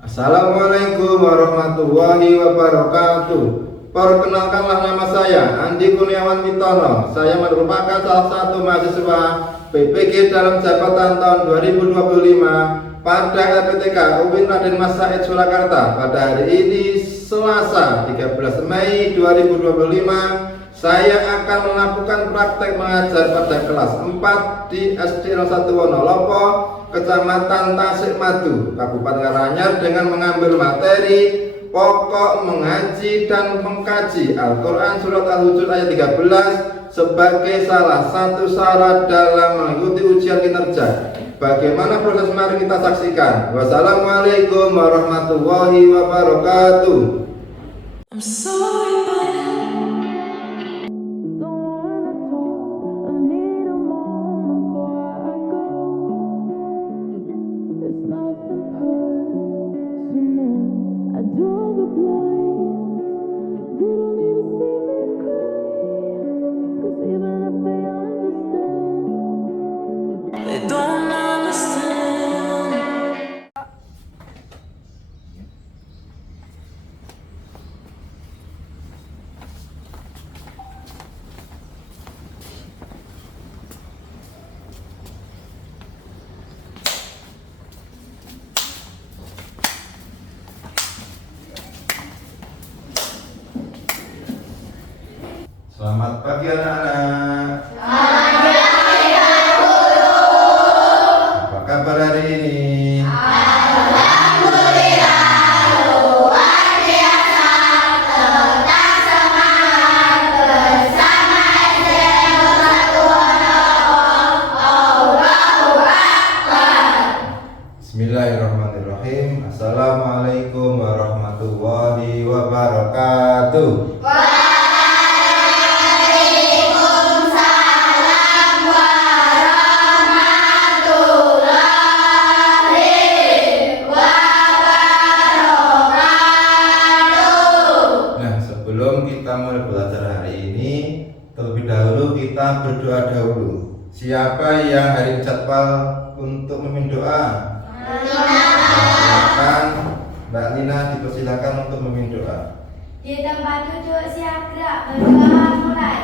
Assalamualaikum warahmatullahi wabarakatuh. Perkenalkanlah, nama saya Andi Kurniawan Mitono. Saya merupakan salah satu mahasiswa PPG dalam jabatan tahun 2025 pada LPTK UIN Raden Mas Said Surakarta. Pada hari ini Selasa 13 Mei 2025 saya akan melakukan praktek mengajar pada kelas 4 di SD 01 Wonolopo, Kecamatan Tasikmadu, Kabupaten Karanganyar, dengan mengambil materi pokok mengaji dan mengkaji Al-Quran Surat Al-Hujurat ayat 13 sebagai salah satu syarat dalam mengikuti ujian kinerja. Bagaimana proses, mari kita saksikan. Wassalamualaikum warahmatullahi wabarakatuh. I'm sorry, but selamat pagi anak-anak. Selamat pagi guru. Apa kabar hari ini? Alhamdulillah luar biasa. Tetap semangat bersama SD 01 Wonolopo. Allahu Akbar. Bismillahirrahmanirrahim. Assalamualaikum warahmatullahi wabarakatuh. Sebelum kita mulai belajar hari ini, terlebih dahulu kita berdoa dahulu. Siapa yang hari ini jadwal untuk memimpin doa? Silakan Mbak Nina, dipersilakan untuk memimpin doa. Di tempat duduk siap gerak, berdoa mulai.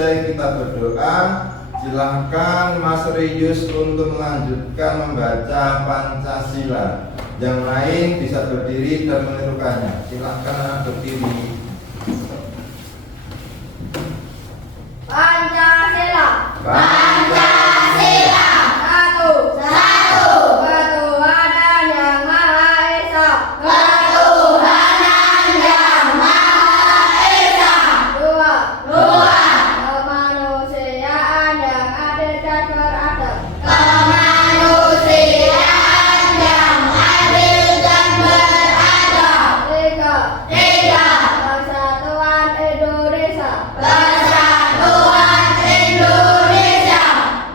selesai kita berdoa, silahkan Mas Rius untuk melanjutkan membaca Pancasila. Yang lain bisa berdiri dan menirukannya. Silahkan anak berdiri. Pancasila. Pancasila. Satu. Satu. Ketuhanan yang Maha Esa. Ketuhanan yang Maha Esa. Dua. Dua. Kemanusiaan yang adil dan beradab. Kemanusiaan yang adil dan beradab. Tiga. Tiga. Persatuan Indonesia. Persatuan Indonesia.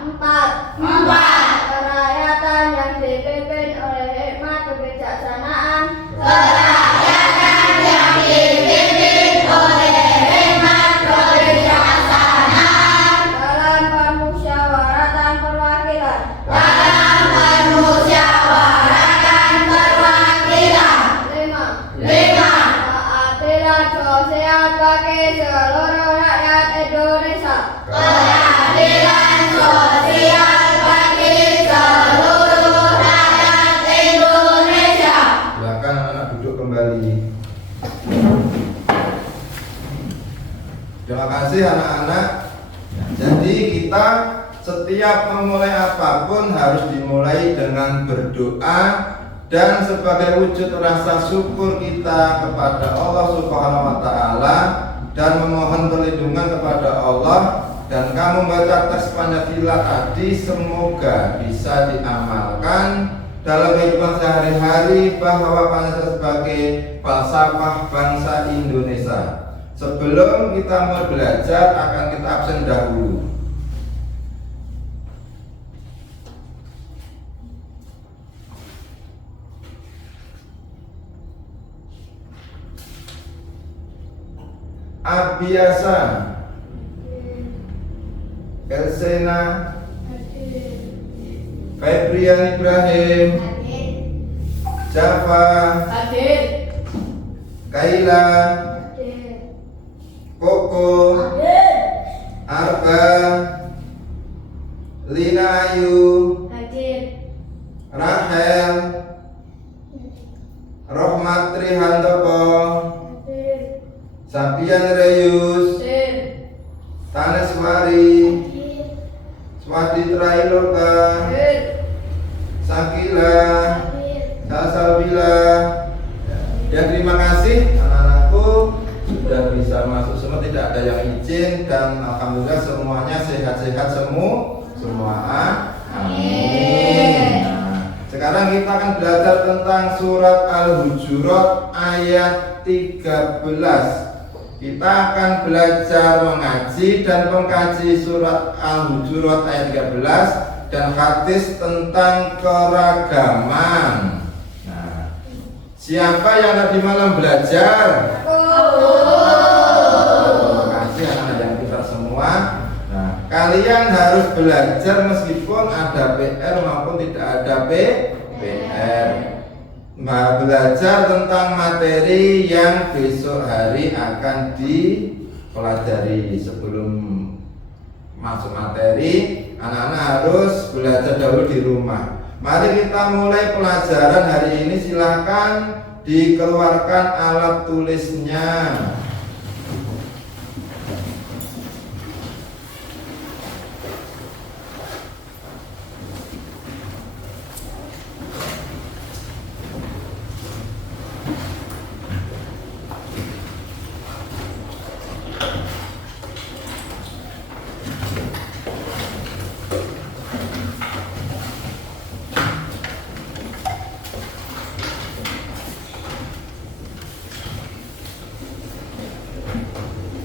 Empat. Empat. Kerakyatan yang dipimpin oleh hikmat kebijaksanaan. Kerakyatan yang dipimpin oleh hikmat kebijaksanaan. Dalam permusyawaratan perwakilan. Dalam permusyawaratan perwakilan. Lima. Lima. Keadilan sosial bagi seluruh rakyat Indonesia. Keadilan sosial bagi seluruh rakyat Indonesia. Silakan anak duduk kembali. Terima kasih anak-anak. Jadi kita setiap memulai apapun harus dimulai dengan berdoa dan sebagai wujud rasa syukur kita kepada Allah Subhanahu wa taala dan memohon perlindungan kepada Allah. Dan kamu baca teks Pancasila tadi semoga bisa diamalkan dalam kehidupan sehari-hari bahwa Pancasila sebagai falsafah bangsa Indonesia. Sebelum kita mulai belajar akan kita absen dahulu. Abiasa, Elsena, Febrian Ibrahim, Java, Hadir. Kaila, Hadir. Koko, Hadir. Arba, Lina Ayu, Hadir. Rahel, Rohmat Trihantopo, Hadir. Sabian Reyus, Hadir. Taneswari, Hadir. Swaditra Iloka, Hadir. Sakila, Hadir. Salsabila. Ya, terima kasih anak-anakku sudah bisa masuk semua, tidak ada yang izin dan alhamdulillah semuanya sehat-sehat semua. Amin. Nah, sekarang kita akan belajar tentang surat Al-Hujurat ayat 13. Kita akan belajar mengaji dan mengkaji surat Al-Hujurat ayat 13 dan hadis tentang keragaman. Nah, siapa yang tadi malam belajar? Terima kasih anak-anak yang pintar semua. Nah, kalian harus belajar meskipun ada PR maupun tidak ada PR. Belajar tentang materi yang besok hari akan dipelajari. Sebelum masuk materi, anak-anak harus belajar dahulu di rumah. Mari kita mulai pelajaran hari ini. Silahkan dikeluarkan alat tulisnya.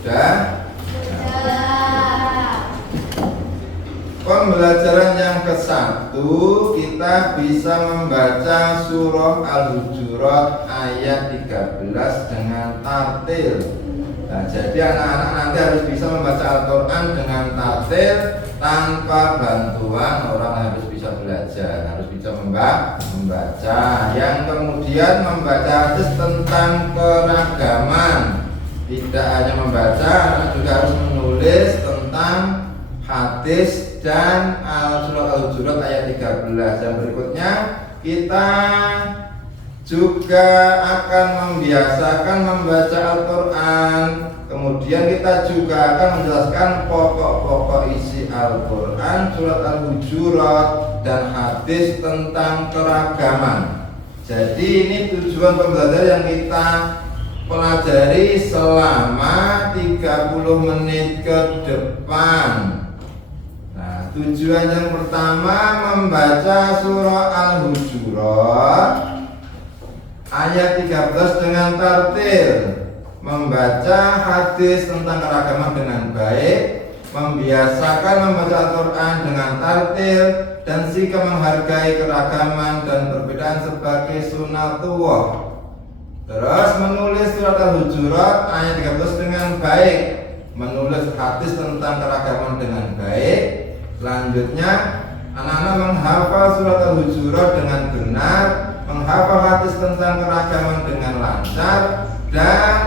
Sudah? Pembelajaran yang ke-1 kita bisa membaca surah Al-Hujurat ayat 13 dengan tartil. Nah, jadi anak-anak nanti harus bisa membaca Al-Quran dengan tartil tanpa bantuan orang, harus bisa belajar, harus bisa membaca. Yang kemudian membaca hadis tentang keragaman. Tidak hanya membaca, anak juga harus menulis tentang tentang hadis dan surat Al-Hujurat ayat 13. Yang berikutnya kita juga akan membiasakan membaca Al-Quran. Kemudian kita juga akan menjelaskan pokok-pokok isi Al-Quran, surat Al-Hujurat, dan hadis tentang keragaman. Jadi ini tujuan pembelajaran yang kita pelajari selama 30 menit ke depan. Nah, tujuan yang pertama membaca surah Al-Hujurat ayat 13 dengan tartil, membaca hadis tentang keragaman dengan baik, membiasakan membaca Al-Quran dengan tartil, dan sikap menghargai keragaman dan perbedaan sebagai sunatullah. Terus menulis surat Al-Hujurat ayat 13 dengan baik, menulis hadis tentang keragaman dengan baik. Selanjutnya anak-anak menghafal surat Al-Hujurat dengan benar, menghafal hadis tentang keragaman dengan lancar, dan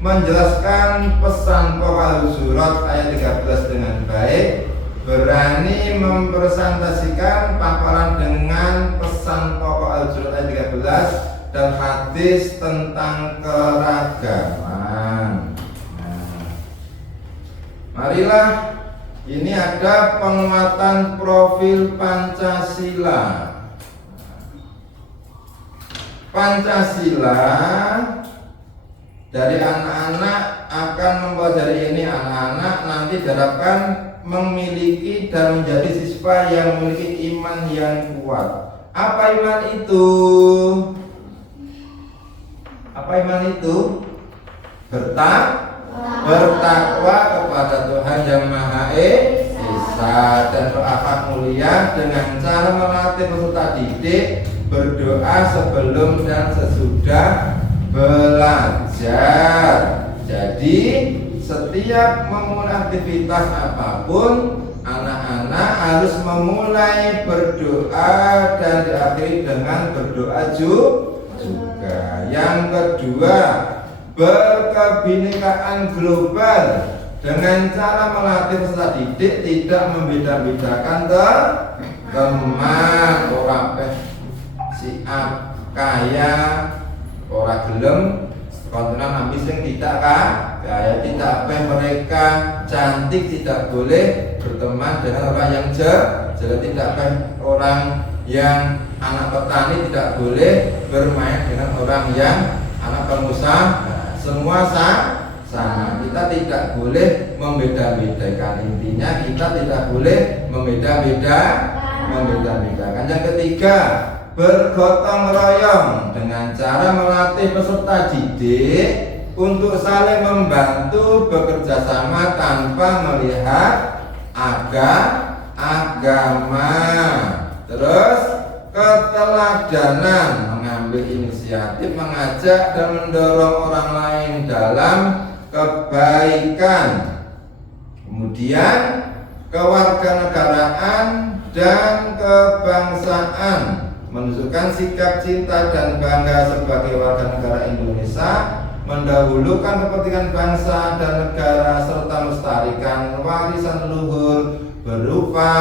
menjelaskan pesan pokok Al-Hujurat ayat 13 dengan baik, berani mempresentasikan paparan dengan pesan pokok Al-Hujurat ayat 13 dan hadis tentang keragaman. Nah, marilah, ini ada penguatan profil Pancasila. Pancasila dari anak-anak akan mempelajari ini. Anak-anak nanti diharapkan memiliki dan menjadi siswa yang memiliki iman yang kuat. Apa iman itu? Apa iman itu? Bertakwa kepada Tuhan yang Maha Esa dan berakhlak mulia dengan cara melatih peserta didik berdoa sebelum dan sesudah belajar. Jadi setiap memulai aktivitas apapun, anak-anak harus memulai berdoa dan diakhiri dengan berdoa juga. Yang kedua, berkebinekaan global dengan cara melatih peserta didik tidak membeda-bedakan teman, orang siap kaya, orang gelem, kontenan ambis yang tidak kaya, tidak mereka cantik tidak boleh berteman dengan orang yang jelek, tidak orang yang anak petani tidak boleh bermain dengan orang yang anak pengusaha. Semua sama. Kita tidak boleh membeda-bedakan. Intinya kita tidak boleh membeda-bedakan. Yang ketiga, bergotong royong dengan cara melatih peserta didik untuk saling membantu bekerja sama tanpa melihat agama. Terus keteladanan, mengambil inisiatif, mengajak dan mendorong orang lain dalam kebaikan. Kemudian kewarganegaraan dan kebangsaan, menunjukkan sikap cinta dan bangga sebagai warga negara Indonesia, mendahulukan kepentingan bangsa dan negara serta melestarikan warisan leluhur berupa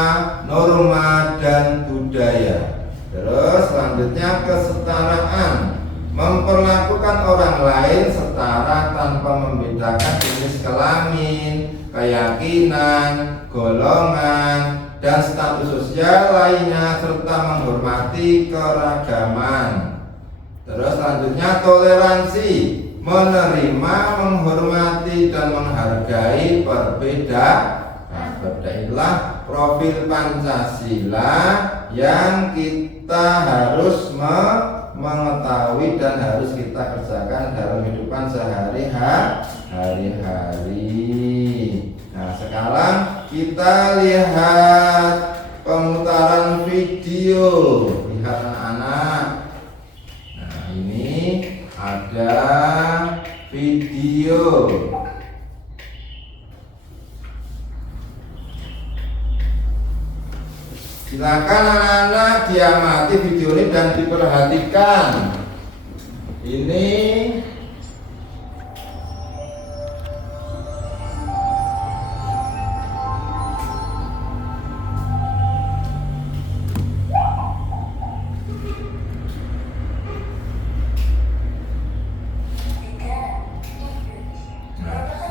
norma dan budaya. Terus selanjutnya kesetaraan, memperlakukan orang lain setara tanpa membedakan jenis kelamin, keyakinan, golongan, dan status sosial lainnya, serta menghormati keragaman. Terus selanjutnya toleransi, menerima, menghormati, dan menghargai perbedaan. Inilah profil Pancasila yang kita harus mengetahui dan harus kita kerjakan dalam kehidupan sehari-hari. Nah, sekarang kita lihat pemutaran video. Lihat anak-anak. Nah, ini ada video. Silakan anak-anak diamati video ini dan diperhatikan. Ini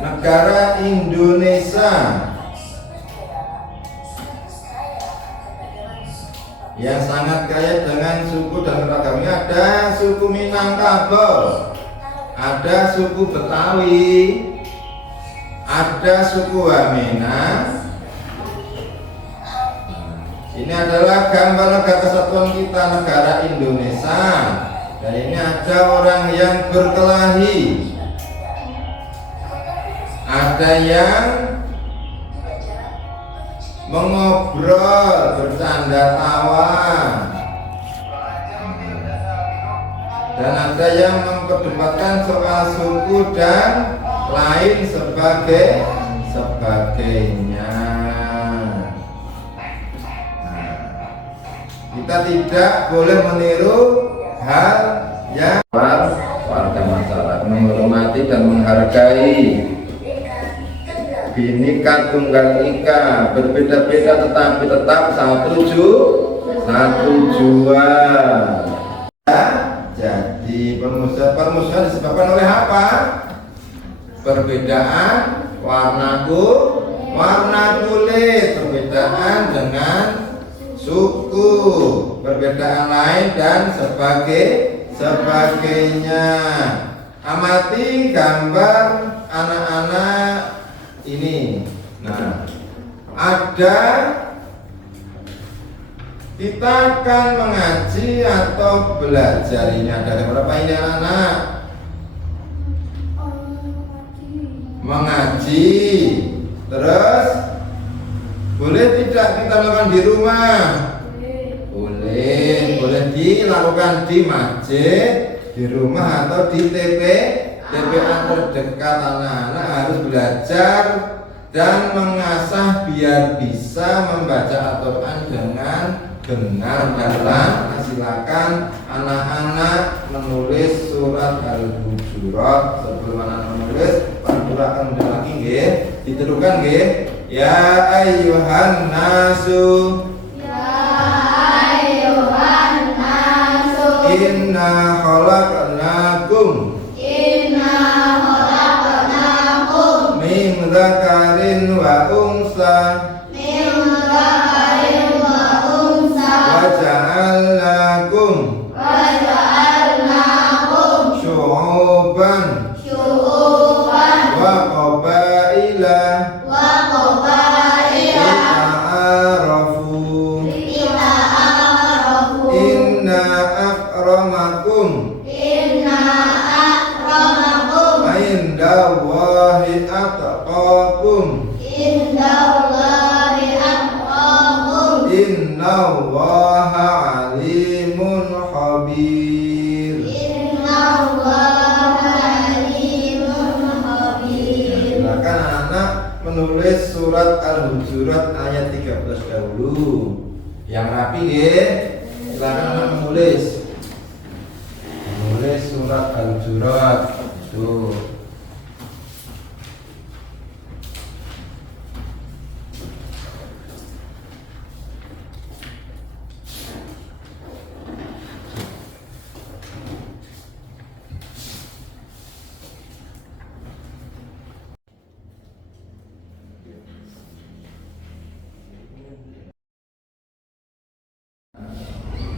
negara Indonesia yang sangat kaya dengan suku dan keragamnya. Ada suku Minangkabau, ada suku Betawi, ada suku Wamena. Ini adalah gambar negara kesatuan kita, negara Indonesia. Dan ini ada orang yang berkelahi, ada yang mengobrol, bercanda tawa, dan ada yang memperdebatkan soal suku dan lain sebagainya. Kita tidak boleh meniru hal yang warga masyarakat menghormati dan menghargai Bhinneka Tunggal Ika, berbeda-beda tetapi tetap satu jua. Jadi permusuhan disebabkan oleh apa? Perbedaan warna kulit, perbedaan dengan suku, perbedaan lain dan sebagainya. Amati gambar anak-anak ini. Nah, kita akan mengaji atau belajar. Ini ada berapa ini anak? Mengaji. Terus boleh tidak kita lakukan di rumah? Boleh dilakukan di masjid, di rumah atau di TPA terdekat. Anak-anak harus belajar dan mengasah biar bisa membaca Al-Quran dengan benar. Dan silakan anak-anak menulis surat Al-Hujurat. Sebelum anak menulis, akan lagi nggih, diterukan nggih. Ya ayyuhan nasu, inna khalaqnakum min dzakarin wa unsa wa ja'alnakum syu'uban wa qabaila lita'arafu inna akramakum indallahi atqakum innallaha alimun khabir. Silakan anak menulis surat Al-Hujurat ayat 13 dahulu. Yang rapi ya. Silakan anak menulis surat Al-Hujurat. Tuh.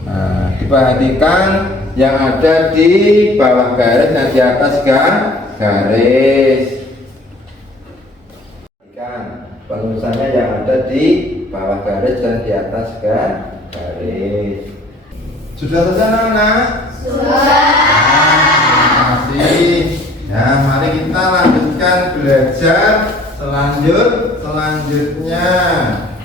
Nah, diperhatikan yang ada di bawah garis dan di atas garis. Perhatikan penulisannya yang ada di bawah garis dan di atas garis. Sudah selesai anak-anak? Sudah. Terima kasih. Nah, mari kita lanjutkan belajar selanjutnya.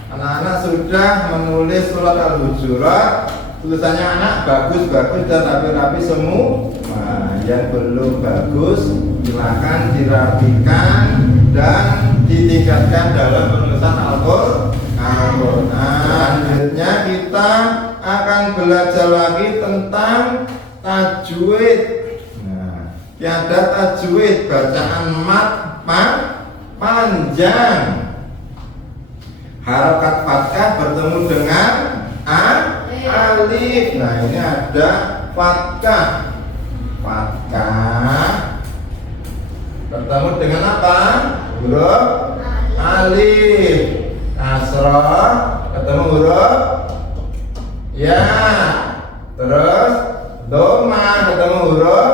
Anak-anak sudah menulis surat Al-Hujurat. Tulisannya anak bagus dan rapi-rapi semua. Nah, yang belum bagus silakan dirapikan dan ditingkatkan dalam penulisan Al-Quran. Selanjutnya kita akan belajar lagi tentang tajwid. Nah, ada tajwid, bacaan panjang. Harokat fathah bertemu dengan alif. Nah, ini ada fathah. Ketemu dengan apa? Huruf alif. Kasroh ketemu huruf ya. Terus doma ketemu huruf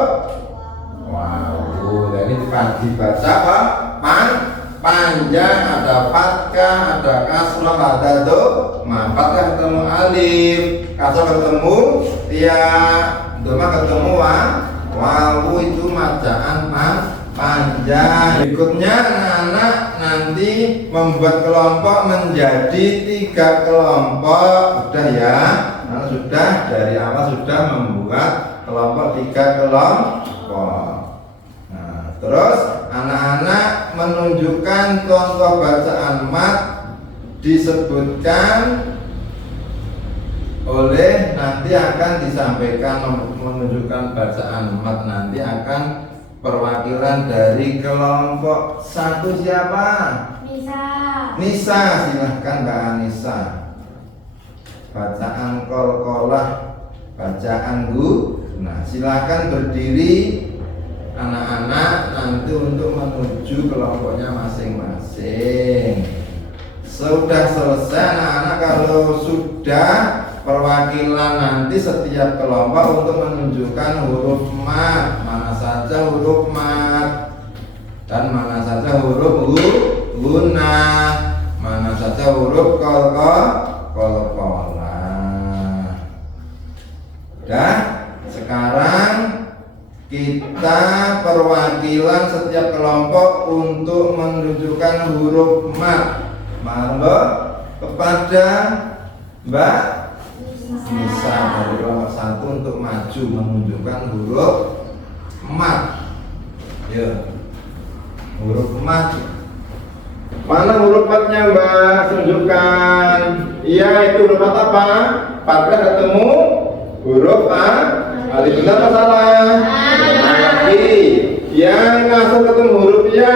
wawu. Dan ini dibaca apa? Panjang, ada fathah, ada kasroh, ada doma. Fathah ketemu alif, kasroh ketemu ya, doma ketemu wawu. Itu bacaan panjang. Berikutnya anak-anak nanti membuat kelompok menjadi 3 kelompok. Sudah ya? Nah, sudah dari awal sudah membuat kelompok 3 kelompok. Nah, terus anak-anak menunjukkan contoh bacaan mat disebutkan oleh nanti akan disampaikan menunjukkan bacaan mat nanti akan perwakilan dari kelompok 1 siapa? Nisa, silahkan Mbak Anissa. Bacaan kolkolah, bacaan nah silahkan berdiri anak-anak nanti untuk menuju kelompoknya masing-masing. Sudah selesai anak-anak, kalau sudah perwakilan nanti setiap kelompok untuk menunjukkan huruf mat, mana saja huruf mat dan mana saja huruf guna, mana saja huruf kolkolah. Udah, sekarang kita perwakilan setiap kelompok untuk menunjukkan huruf mat. Monggo kepada Mbak Nisa dari kelompok 1 untuk maju menunjukkan huruf mat. Ya, huruf mat. Mana huruf matnya Mbak? Tunjukkan. Iya, itu huruf mat apa? Fathah ketemu huruf alif. Benar atau salah? Lagi. Yang langsung ketemu huruf ya.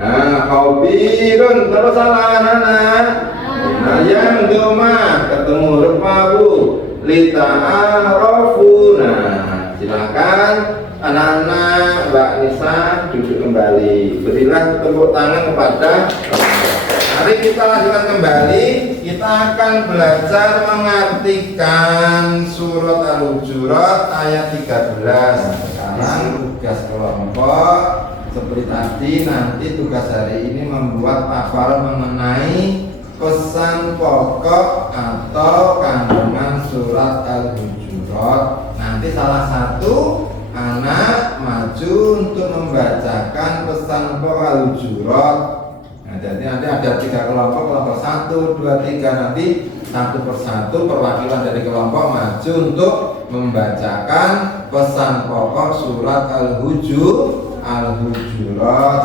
Nah, kaubirun. Benar atau salah anak-anak? Nah, yang doma ketemu huruf wawu. Lita'arofu. Nah, silakan anak-anak Mbak Nisa duduk kembali. Berilah tepuk tangan kepada. Mari kita lanjutkan kembali. Kita akan belajar mengartikan surat Al-Hujurat ayat 13. Sekarang tugas kelompok seperti tadi, nanti tugas hari ini membuat paparan mengenai pesan pokok atau kandungan surat Al-Hujurat. Nanti salah satu anak maju untuk membacakan pesan pokok Al-Hujurat. Nah, jadi nanti ada 3 kelompok, kelompok 1, 2, 3. Nanti satu persatu perwakilan dari kelompok maju untuk membacakan pesan pokok surat Al-Hujurat.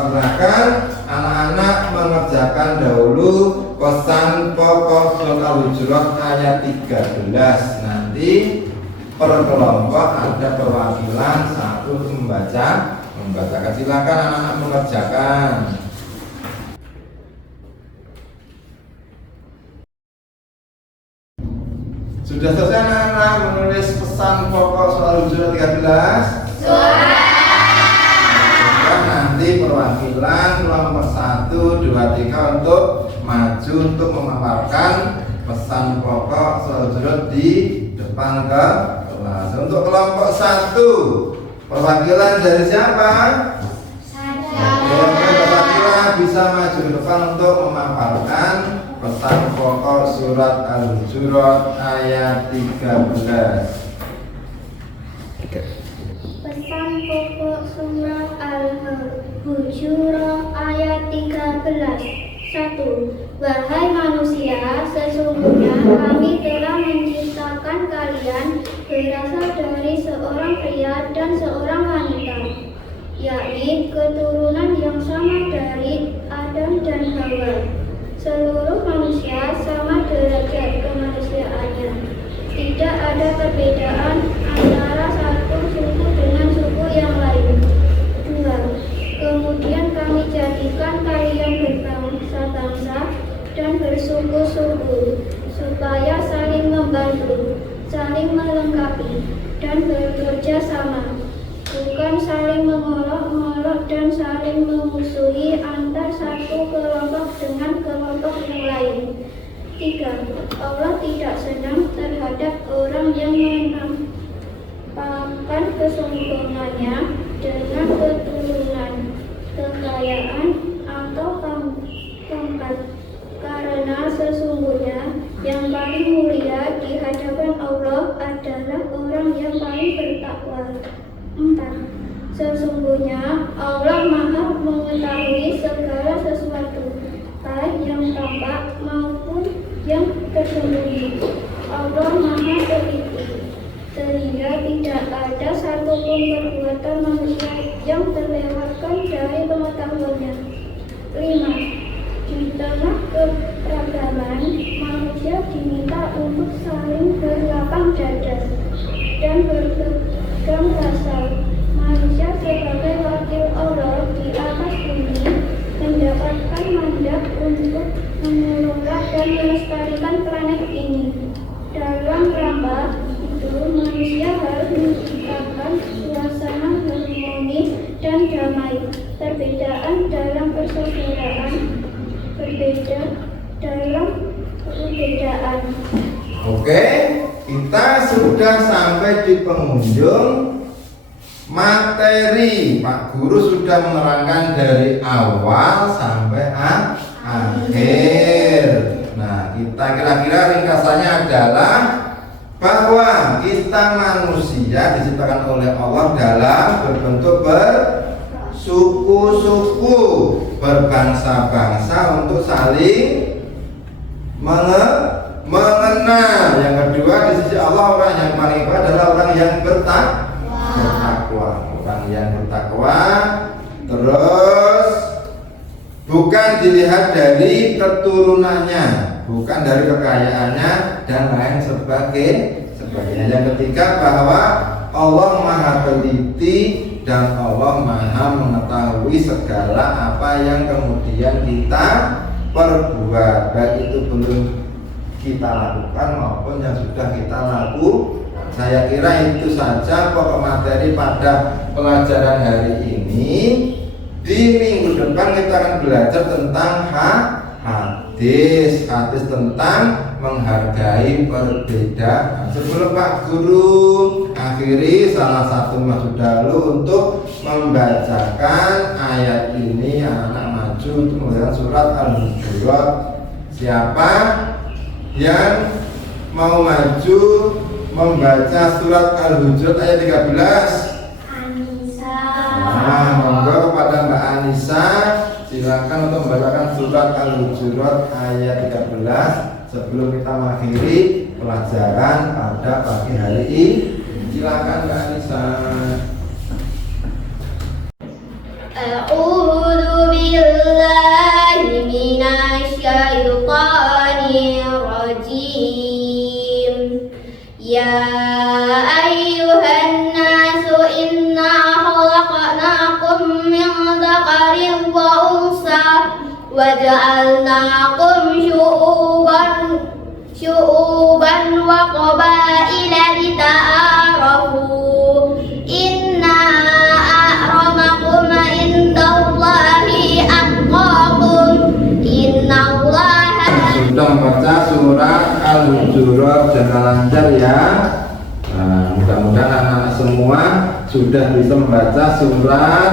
Silakan anak-anak mengerjakan dahulu pesan pokok surat Al-Hujurat ayat 13. Nanti per kelompok ada perwakilan 1 untuk membacakan. Silakan anak-anak mengerjakan. Sudah selesai anak-anak menulis pesan pokok surat Al-Hujurat 13? Sudah. Nanti perwakilan kelompok 1, 2, 3 untuk maju untuk memaparkan pesan pokok surat Al-Hujurat di depan kelas. Untuk kelompok 1 perwakilan dari siapa? Perwakilan bisa maju ke depan untuk memaparkan pesan pokok surat Al-Hujurat ayat 13. Pesan pokok surat Al-Hujurat ayat 13. 1. Wahai manusia, sesungguhnya kami telah menciptakan kalian berasal dari seorang pria dan seorang wanita, yakni keturunan yang sama dari Adam dan Hawa. Seluruh manusia sama derajat kemanusiaannya. Tidak ada perbedaan antara satu suku dengan suku yang lain. 2. Kemudian kami jadikan kalian berbangsa-bangsa dan bersuku-suku supaya saling membantu, saling melengkapi, dan bekerja sama bukan saling mengolok-olok dan saling memusuhi antar satu kelompok dengan kelompok yang lain. 3. Allah tidak senang terhadap orang yang menampakkan kesombongannya dengan keturunan, kekayaan, atau pangkat. Karena sesungguhnya yang paling mulia di hadapan Allah adalah orang yang paling bertakwa. 4. Sesungguhnya Allah Maha mengetahui segala sesuatu, baik yang tampak maupun yang tersembunyi. Allah Maha teliti, sehingga tidak ada satupun perbuatan manusia yang terlewatkan dari pengetahuannya. 5. Di tengah keberagaman, manusia diminta untuk saling berlapang dada dan berpegang rasa. Manusia sebagai wakil Allah di atas bumi mendapatkan mandat untuk mengelola dan melestarikan planet ini. Dalam rangka itu, manusia harus menciptakan suasana harmoni dan damai. Perbedaan dalam persaudaraan, berbeda dalam perbedaan. Oke, kita sudah sampai di penghujung materi. Pak Guru sudah menerangkan dari awal sampai akhir. Nah, kita kira-kira ringkasannya adalah bahwa kita manusia diciptakan oleh Allah dalam berbentuk bersuku-suku, berbangsa-bangsa untuk saling mengenal. Yang kedua, di sisi Allah orang yang paling hebat adalah orang yang bertakwa. Orang yang bertakwa. Terus bukan dilihat dari keturunannya, bukan dari kekayaannya dan lain sebagainya. Yang ketiga, bahwa Allah Maha teliti dan Allah Maha mengetahui segala apa yang kemudian kita perbuat, baik itu belum kita lakukan maupun yang sudah kita lakukan. Saya kira itu saja pokok materi pada pelajaran hari ini. Di minggu depan kita akan belajar tentang hadis tentang menghargai perbedaan. Sebelum Pak Guru akhiri, salah satu Mas Dalu untuk membacakan ayat ini. Anak maju untuk membacakan surat Al-Hujurat. Siapa yang mau maju membaca surat Al-Hujurat ayat 13? Anissa. Nah, monggo kepada Mbak Anissa, silakan untuk membacakan surat Al-Hujurat ayat 13 sebelum kita mengakhiri pelajaran pada pagi hari ini. Silakan Mbak Anissa. A'udzu billahi minasy syaithanir rajim. Ya ayyuhan nasu inna khalaqnakum min dzakarin wa unsa wa ja'alnakum syu'uban wa qabaila lita'arafu. Inna a'ramakum indallahi atqakum. Innallaha. Sudah membaca surat Al-Hujurat, jangan lancar ya. Nah, mudah-mudahan anak-anak semua sudah bisa membaca surat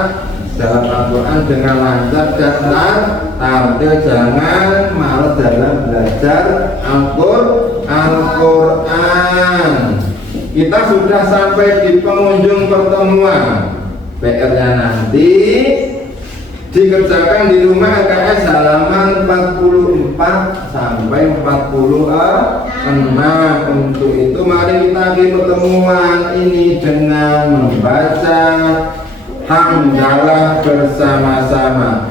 dalam Al-Quran dengan lancar dan tartil. Jangan malas dalam belajar Al-Quran. Kita sudah sampai di penghujung pertemuan. PR-nya nanti dikerjakan di rumah LKS halaman 44 sampai 46. Untuk itu mari kita akhiri pertemuan ini dengan membaca hamdalah bersama-sama.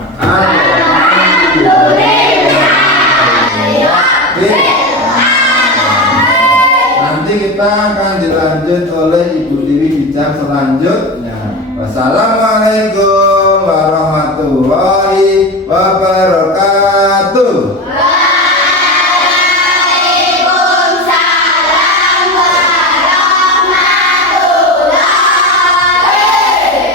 Nanti kita akan dilanjut oleh Ibu Dewi di jam selanjutnya. Wassalamualaikum warahmatullahi wabarakatuh. Waalaikumsalam warahmatullahi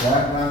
Ya, nah